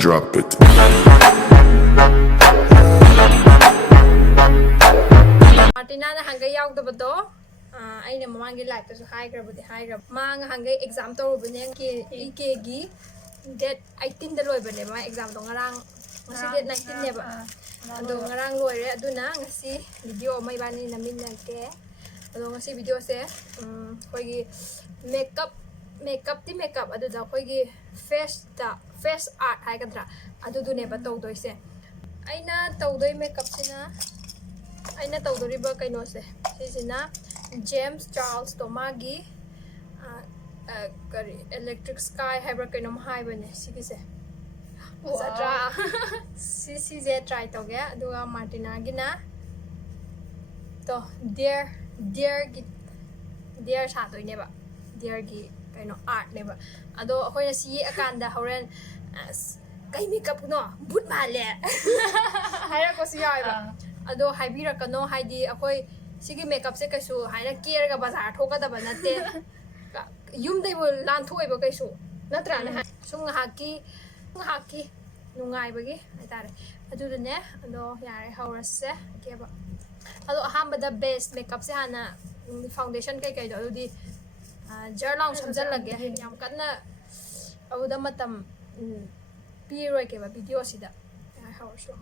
Drop it. Martina na hangay yaw da bado. Ay na mamangi life to so high grab the high grab. Mang hangay exam to rubin ki ikegi. Date 18 da loy ba ne ma exam to ngarang. Ngasi date 19 ne ba. Ado ngarang loy re aduna ngasi video may bani namin nagke. Ado ngasi video se koigi makeup ti makeup adu da koigi face art hai kadra adu du ne ba to doi se. Aina to doi makeup sina aina to doi ba kaino se. Sisina James Charles Tomagi electric sky hybrid kaino hai ba ne sigi se. Satra si je try to ge adu Martina gina to dear sa doi ne ba dear gi kaino art ne ba ado akoi na si akanda horen kai makeup no but male haira ko si ai ba ado haibira kano haidi akoi sigi makeup se kaisu haina care ga bazar thoka da banate yum dai bol lan thoi ba kaisu natra na sung haki nungai bagi ai tare adu ne ado yare haurase ke ba ado ahamba da best makeup se hana foundation kai do adu di jar long samjal lage yam kanna adu da matam pi roi ke ba video sida ai haurso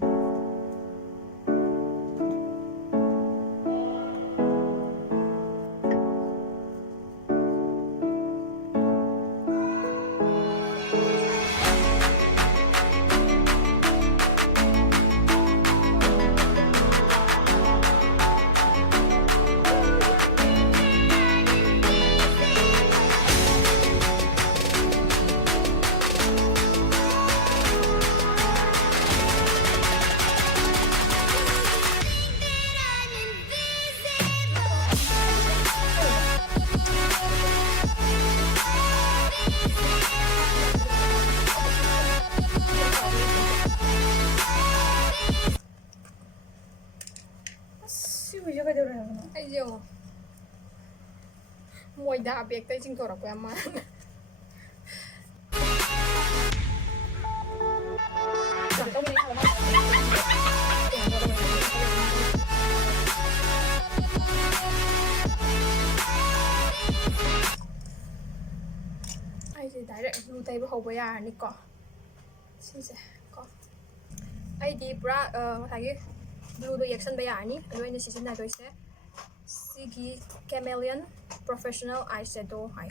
ai yo moi da bek tai jing tora ko ma ai je direct blue tai ba ho ba ya ni ko si se ko ai di bra thagi blue do action ba ya ni ado ni season na do se sigi chameleon professional eyeshadow hai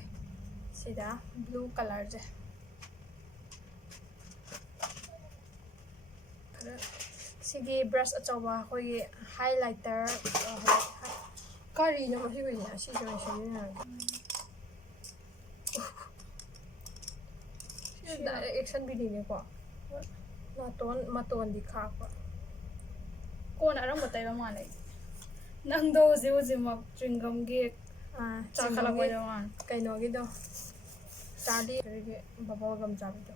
sida blue color je sigi brush achawa koi highlighter kari no hi wi na si jo shi na da action bi ni ko na ton di kha ko ko na ram batai ba ma lai nang do ziu mak chingam ge cha khala ko jawan kai no gi do sadi ge bubble gum ja bi do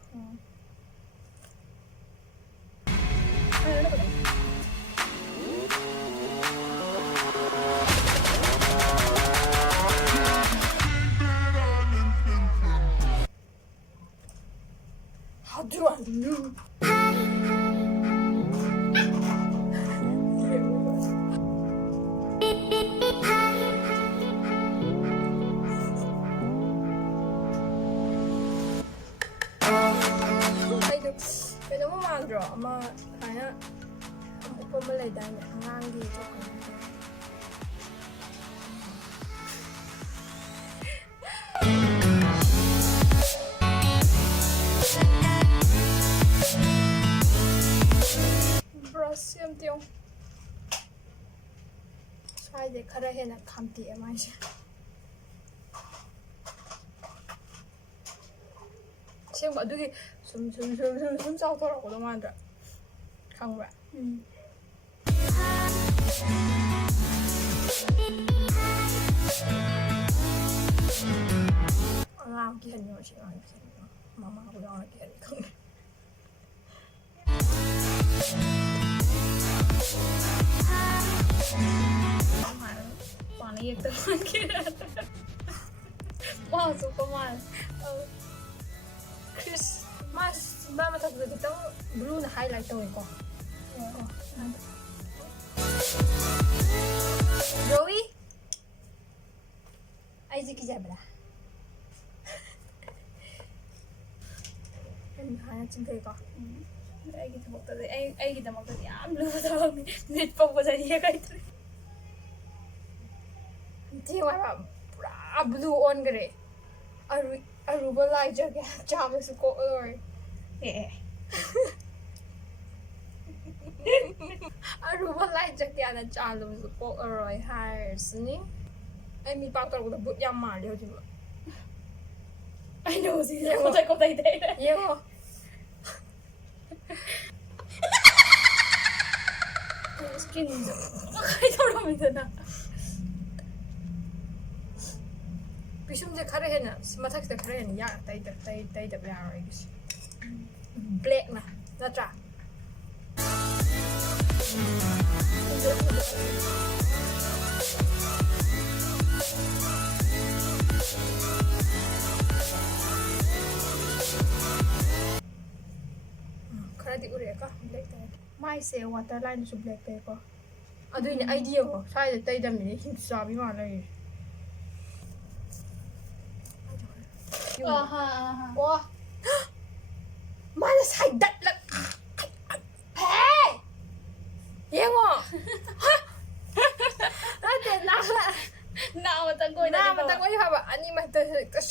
how do I know kaya mo mandro ama kaya upo malay dahil ang dito brush yung tiyong sayde karahin na kamti ama siya siya ba dugi sum sao thora고 너무 안 돼. 강우야. 아, 기현이 오시 안 돼. 마마하고 나랑 기현이 강. पानी एकदम के बहुत super मान Christmas ꯆꯤꯝꯕꯥ ꯃꯊꯛꯇ ꯈꯤꯇꯪ ꯕ꯭ꯂꯨꯅ highlight ꯇꯧꯋꯦꯀꯣ. ꯖꯣꯋꯤ ꯑꯩꯁꯦ ꯀꯤꯖꯕ꯭ꯔꯥ? ꯍꯥꯟꯅ ꯆꯤꯡꯊꯩꯀꯣ. ꯑꯩꯒꯤꯗꯃꯛꯇꯗꯤ ꯌꯥꯝ ꯂꯨꯕ ꯊꯕꯛꯅꯤ. ꯃꯤꯠ ꯄꯣꯛꯄꯗ ꯌꯦꯛꯂꯩꯇ꯭ꯔꯦ. ꯊꯦꯡꯉꯣꯏꯕ ꯄꯨꯔꯥ ꯕ꯭ꯂꯨ ꯑꯣꯟꯈ꯭ꯔꯦ. ꯑꯔꯨꯕ ꯂꯥꯏꯖꯒꯦ ꯆꯥꯝꯃꯁꯨ ꯀꯣꯛꯑꯔꯣꯏ. ꯑꯔꯨꯕ ꯂꯥꯏꯖꯒꯦꯅ ꯆꯥꯜꯂꯕꯁꯨ ꯀꯣꯛꯑꯔꯣꯏ ꯍꯥꯏꯔꯁꯤꯅꯤ. ꯑꯩ ꯃꯤ ꯄꯥꯛ ꯇꯧꯔꯛꯄꯗ ꯕꯨꯠ ꯌꯥꯝ ꯃꯥꯜꯂꯦ ꯍꯧꯖꯤꯛ. ꯑꯩꯅ ꯍꯧꯖꯤꯛ ꯀꯣꯇꯩ ꯇꯩꯔꯦ. ꯌꯦꯡꯉꯣ. ꯁ꯭ꯀꯤꯟꯁꯨ ꯀꯩꯗꯧꯔꯝꯃꯤꯗꯅ. ꯄꯤꯁꯨꯝꯁꯦ ꯈꯔ ꯍꯦꯟꯅ ꯃꯊꯛꯁꯤꯗ ꯈꯔ ꯍꯦꯟꯅ ꯌꯥꯛꯅ ꯇꯩꯗꯕ ꯌꯥꯔꯣꯏ ꯑꯩꯒꯤꯁꯦ. ꯕ꯭ꯂꯦꯛꯅ ꯅꯠꯇ꯭ꯔꯥ? ꯈꯔꯗꯤ ꯎꯔꯛꯑꯦꯀꯣ ꯕ꯭ꯂꯦꯛ ꯇꯩ. ꯃꯥꯏꯁꯦ ꯋꯥꯇꯔ ꯂꯥꯏꯟꯗꯁꯨ ꯕ꯭ꯂꯦꯛ ꯇꯩꯀꯣ. ꯑꯗꯨꯏꯅꯦ ꯑꯩꯗꯤ ꯌꯦꯡꯉꯣ ꯁ꯭ꯋꯥꯏꯗ ꯇꯩꯗꯕꯅꯤꯅꯦ ꯍꯤꯡꯁꯨ ꯆꯥꯕꯤ ꯃꯥꯜ ꯂꯩꯔꯤ. ꯑꯣ ꯃꯥꯅ ꯁꯥꯏꯗꯠꯂꯛ. ꯌꯦꯡꯉꯣ. ꯅꯠꯇꯦ ꯅꯥꯃꯇꯪ ꯑꯣꯏ ꯍꯥꯏꯕ ꯑꯅꯤꯃꯛꯇ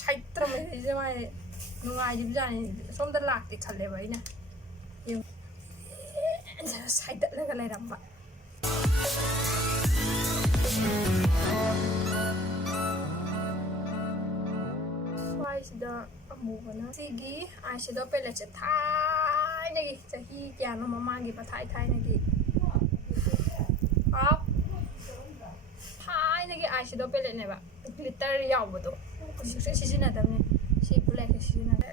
ꯁꯥꯏꯠꯇ꯭ꯔꯃꯁꯦ ꯃꯥꯏ ꯅꯨꯡꯉꯥꯏꯖꯕꯖꯥꯠꯅꯤ. ꯁꯣꯝꯗ ꯂꯥꯛꯇꯦ ꯈꯜꯂꯦꯕ ꯑꯩꯅ. ꯁꯥꯏꯗꯠꯂꯒ ꯂꯩꯔꯝꯕ. ꯁ꯭ꯋꯥꯏꯁꯤꯗ ꯑꯃꯨꯕꯅ ꯁꯤꯒꯤ ꯑꯥꯏꯁꯦꯗꯣ ꯄꯦꯂꯦꯠꯁꯦ ꯊꯥꯏꯅꯒꯤ ꯆꯍꯤ ꯀꯌꯥꯅꯣ ꯃꯃꯥꯡꯒꯤ ꯊꯥꯏꯅꯒꯤ ꯊꯥꯏꯅꯒꯤ ꯑꯥꯏꯁꯦꯗꯣ ꯄꯦꯂꯦꯠꯅꯦꯕ. ꯒ꯭ꯂꯤꯇꯔ ꯌꯥꯎꯕꯗꯣ ꯁꯨꯡꯁꯤꯟ ꯁꯤꯖꯤꯟꯅꯗꯕꯅꯤ. ꯁꯤ ꯕ꯭ꯂꯦꯛꯁꯦ ꯁꯤꯖꯤꯟꯅꯔꯦ.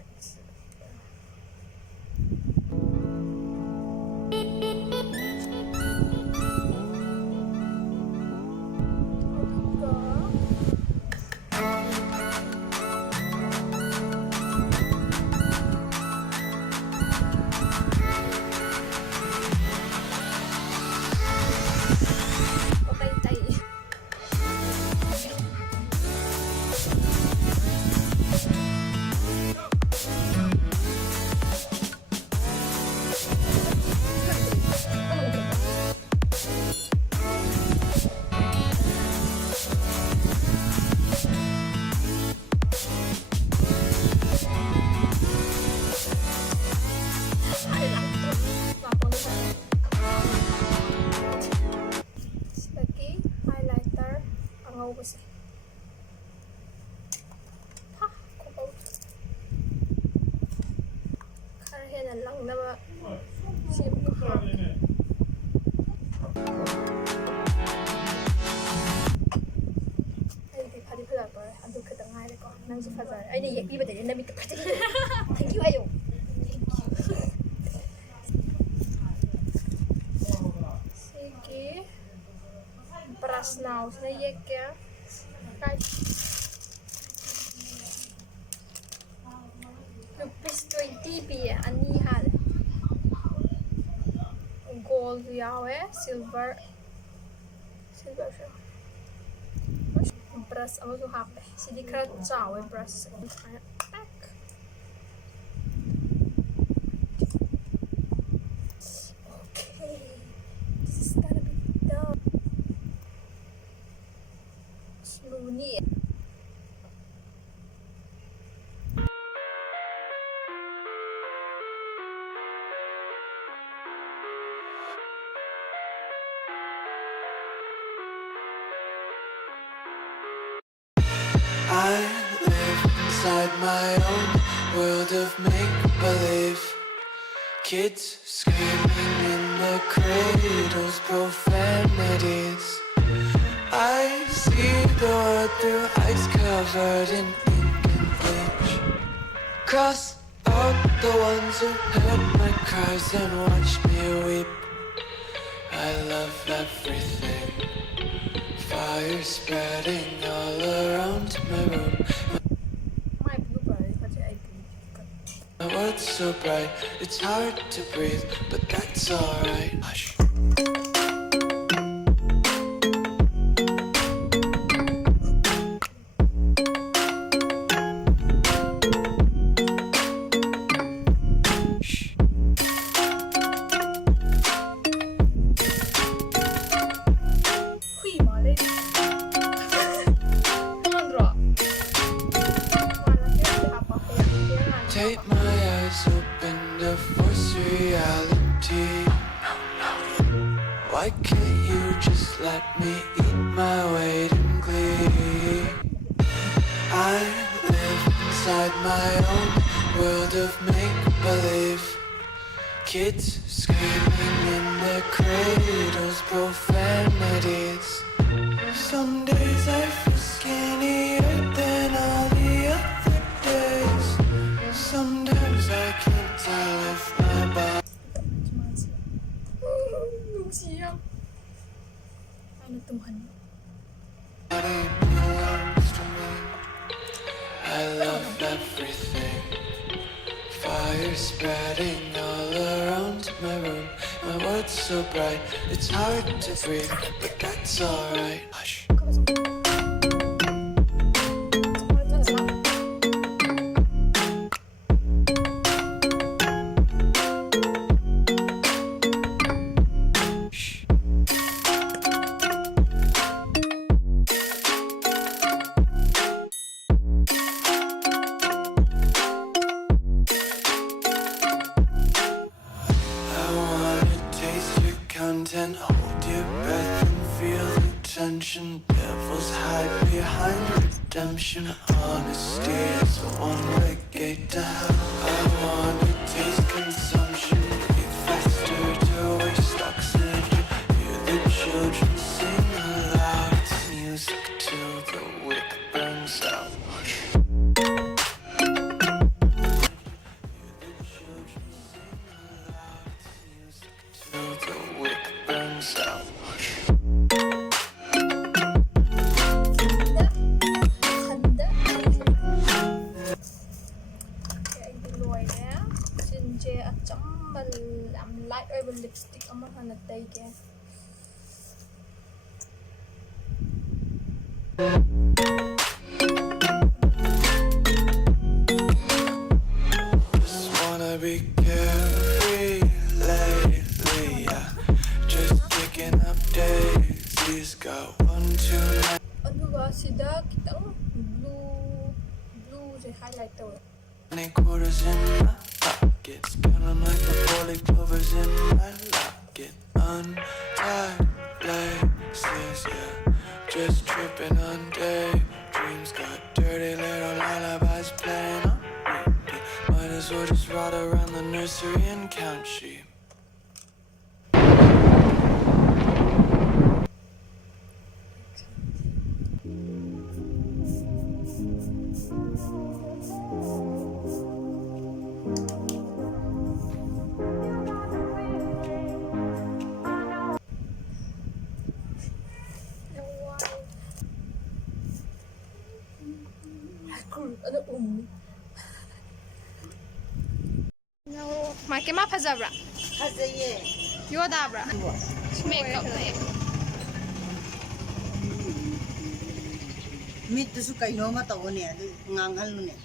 ꯑꯉꯧꯕꯁꯦ ꯈꯔ ꯍꯦꯟꯅ ꯂꯪꯅꯕ ꯁꯤ ꯑꯃꯨꯛꯀ ꯍꯥꯞꯄꯦ. ꯑꯩꯗꯤ ꯐꯗꯤ ꯐꯖꯔꯛꯇꯣꯔꯦ. ꯑꯗꯨ ꯈꯤꯇꯪ ꯉꯥꯏꯔꯦꯀꯣ. ꯅꯪꯁꯨ ꯐꯖꯔꯦ. ꯑꯩꯅ ꯌꯦꯛꯄꯤꯕꯗꯒꯤ ꯅꯃꯤꯠꯇ ꯐꯖꯩ. ꯊꯦꯡꯀ꯭ꯌꯨ ꯍꯥꯏꯌꯣ. ꯁꯤꯒꯤ ꯕ꯭ꯔꯁ ꯅꯥꯎꯁꯤꯅ ꯌꯦꯛꯀꯦ. ꯔꯨꯄꯤꯁ 20 ꯄꯤꯌꯦ. ꯑꯅꯤ ꯍꯥꯜꯂꯦ. ꯒꯣꯜꯁꯨ ꯌꯥꯎꯋꯦ. ꯁꯤꯜꯚꯔꯁꯨ ꯌꯥꯎꯋꯦ. ꯕ꯭ꯔꯁ ꯑꯃꯁꯨ ꯍꯥꯞꯄꯦ. ꯁꯤꯗꯤ ꯈꯔ ꯆꯥꯎꯋꯦ ꯕ꯭ꯔꯁꯁꯦ. Smoothie. I live inside my own world of make-believe. Kids screaming in the cradles, profanities. I see the world through ice covered in ink and bleach. Cross out the ones who heard my cries and watched me weep. I love everything. Fire spreading all around my room. My blue bar is what I do. My world's so bright, it's hard to breathe, but that's alright. Hush. Hui male. Andra. Take my eyes open to force reality. Why can't you just let me eat my weight in glee? I live inside my own world of make-believe. Kids screaming in their cradles, profanities. Some days I feel skinnier than all the other days. Sometimes I can't tell if my body Siap. Ano Tuhan? belongs to me. I love everything. Fire spreading all around my room. My world's so bright, it's hard to breathe, but that's alright. Hush. I wanna taste your content, hold your breath and feel the tension. Devils hide behind redemption. Honesty is a one-way gate to hell. I wanna taste consumption, breathe faster to waste oxygen. Hear the children sing aloud. It's music till the wick burns out. Till the wick burns out. Khanda. Okay, loire. Jinje achambal am light over lipstick ama hana taike. Just wanna be carefree lately, yeah. Just kicking up daisies. Got 1, 2, 9. Ano ba sida kitang blue je highlight to. Any quarters in my pockets, counting like the 4 clovers in my locket. Untied laces, yeah. Just tripping on daydreams. Got dirty little lullabies playing on repeat. Might as well just ride around the nursery and count sheep. Ano Marke ma fazabra. 하세요. Yodabra. Makeup na 밑도 kainoma tawone adu ngangal nune.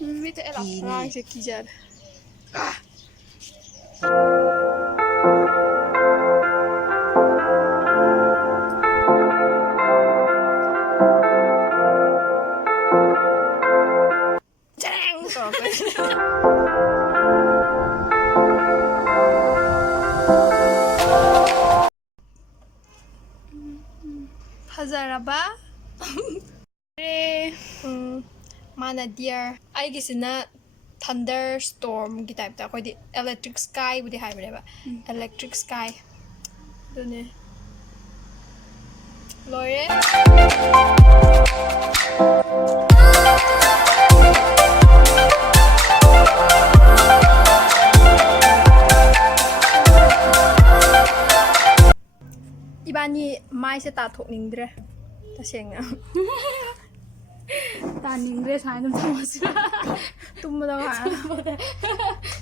Mita ela. Ai, se quiser. Hazaraba. Mana dear. I guess na thunderstorm ki type ta koi di electric sky budi hai ba electric sky dune Lore Ibani mai se ta thok ning dre ta seng na ꯇꯥꯅꯤꯡꯗ꯭ꯔꯦ ꯁꯨꯃꯥꯏꯅ ꯑꯗꯨꯝ ꯊꯝꯃꯁꯤꯔ ꯇꯨꯝꯕꯗ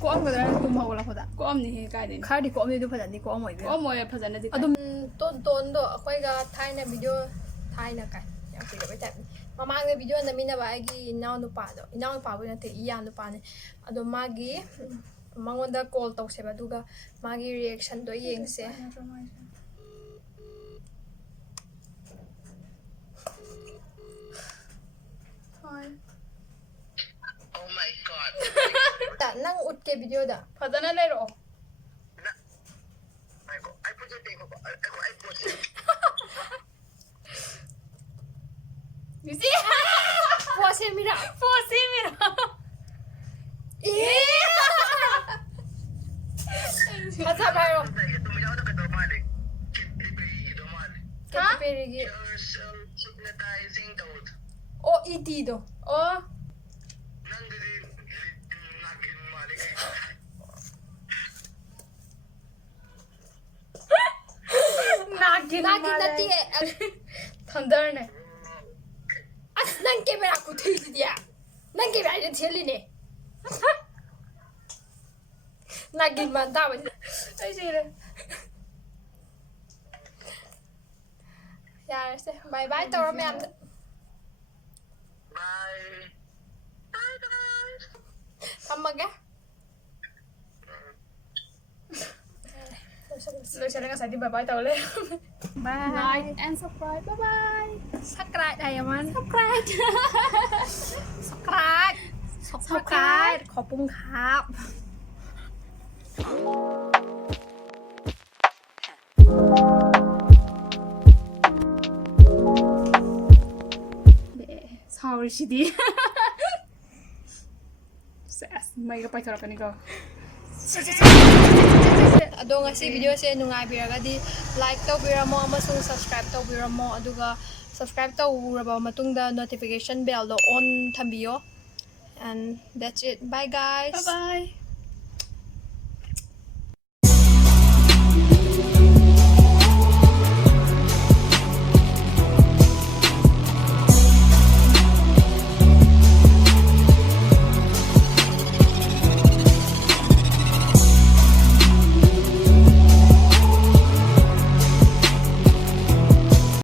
ꯀꯣꯛꯑꯝꯒꯗ꯭ꯔꯥ ꯇꯨꯝ ꯍꯧꯒꯠꯂꯛꯄꯗ ꯀꯣꯛꯑꯝꯅꯤꯍꯦ ꯀꯥꯏꯗꯩꯅꯣ ꯈꯔꯗꯤ ꯀꯣꯛꯑꯝꯅꯤꯗꯨ ꯐꯖꯅꯗꯤ ꯀꯣꯛꯑꯝꯃꯣꯏꯗ ꯀꯣꯛꯑꯝꯃꯣꯏ ꯐꯖꯅꯗꯤ ꯑꯗꯨꯝ ꯇꯣꯟꯗꯣ ꯑꯩꯈꯣꯏꯒ ꯊꯥꯏꯅ ꯚꯤꯗꯤꯑꯣ ꯊꯥꯏꯅ ꯀꯥꯏ ꯌꯥꯝ ꯀꯨꯏꯔꯕꯩ ꯇꯥꯏꯞꯅꯤ ꯃꯃꯥꯡꯗ ꯚꯤꯗꯤꯑꯣ ꯅꯝꯃꯤꯟꯅꯕ ꯑꯩꯒꯤ ꯏꯅꯥꯎꯅꯨꯄꯥꯕꯨ ꯅꯠꯇꯦ ꯏꯌꯥꯅꯨꯄꯥꯅꯦ ꯑꯗꯣ ꯃꯥꯒꯤ ꯃꯉꯣꯟꯗ ꯀꯣꯜ ꯇꯧꯁꯦꯕ ꯑꯗꯨꯒ ꯃꯥꯒꯤ ꯔꯤꯌꯦꯛꯁꯟꯗꯣ ꯌꯦꯡꯁꯦ Oh my god. ꯅꯪ ꯎꯠꯀꯦ ꯚꯤꯗꯤꯑꯣꯗ ꯐꯖꯅ ꯂꯩꯔꯛꯑꯣ I put your thing up. I put it. ꯏꯆꯦ ꯄꯣꯁꯦꯃꯤꯔꯥ ꯄꯣꯁꯦꯃꯤꯔ ꯐꯖꯕ ꯍꯥꯏꯔꯣ Tummy out of the money. The money. ꯀꯦꯇꯤ ꯄꯦꯔꯤꯒꯤ Yourself hypnotizing toad. ꯑꯣ ꯏꯇꯤꯗꯣ ꯑꯣ Nandiri nakin mali. 나긴 나긴 ꯅꯠꯇꯤꯌꯦ ꯊꯟꯗꯔꯅꯦ ꯑꯁ ꯅꯪ ꯀꯦꯃꯦꯔꯥ ꯈꯨꯊꯤꯁꯤꯗꯤ ꯅꯪ ꯀꯦꯃꯦꯔꯥꯁꯦ ꯊꯦꯜꯂꯤꯅꯦ 나긴 만 따ꯕꯁꯤꯗ ꯑꯩ ꯁꯤꯔꯦ ꯌꯥꯔꯁꯦ ꯕꯥꯏ ꯕꯥꯏ ꯇꯧꯔꯣ ꯃꯌꯥꯝꯗ Bye. Bye guys. ꯊꯝꯃꯒꯦ ꯂꯣꯏꯁꯜꯂꯦ ꯉꯁꯥꯏꯗꯤ ꯕꯥꯏ ꯕꯥꯏ ꯇꯧꯔ ꯂꯩ Bye. Like and subscribe. Bye bye. subscribe ได้ยังมัน Subscribe. subscribe ขอบคุณครับ 네, 서울시디. 쎄스, ꯃꯩꯒ ꯄꯥꯏꯊꯣꯔꯛꯀꯅꯤꯀꯣ. ꯑꯗꯣ ꯉꯁꯤ ꯚꯤꯗꯤꯑꯣꯁꯦ ꯅꯨꯡꯉꯥꯏꯕꯤꯔꯒꯗꯤ ꯂꯥꯏꯛ ꯇꯧꯕꯤꯔꯝꯃꯣ ꯑꯃꯁꯨꯡ ꯁꯕꯁꯀ꯭ꯔꯥꯏꯕ ꯇꯧꯕꯤꯔꯝꯃꯣ ꯑꯗꯨꯒ ꯁꯕꯁꯀ꯭ꯔꯥꯏꯕ ꯇꯧꯔꯕ ꯃꯇꯨꯡꯗ ꯅꯣꯇꯤꯐꯤꯀꯦꯁꯟ ꯕꯦꯜꯗꯣ ꯑꯣꯟ ꯊꯝꯕꯤꯌꯣ and that's it bye guys Bye bye.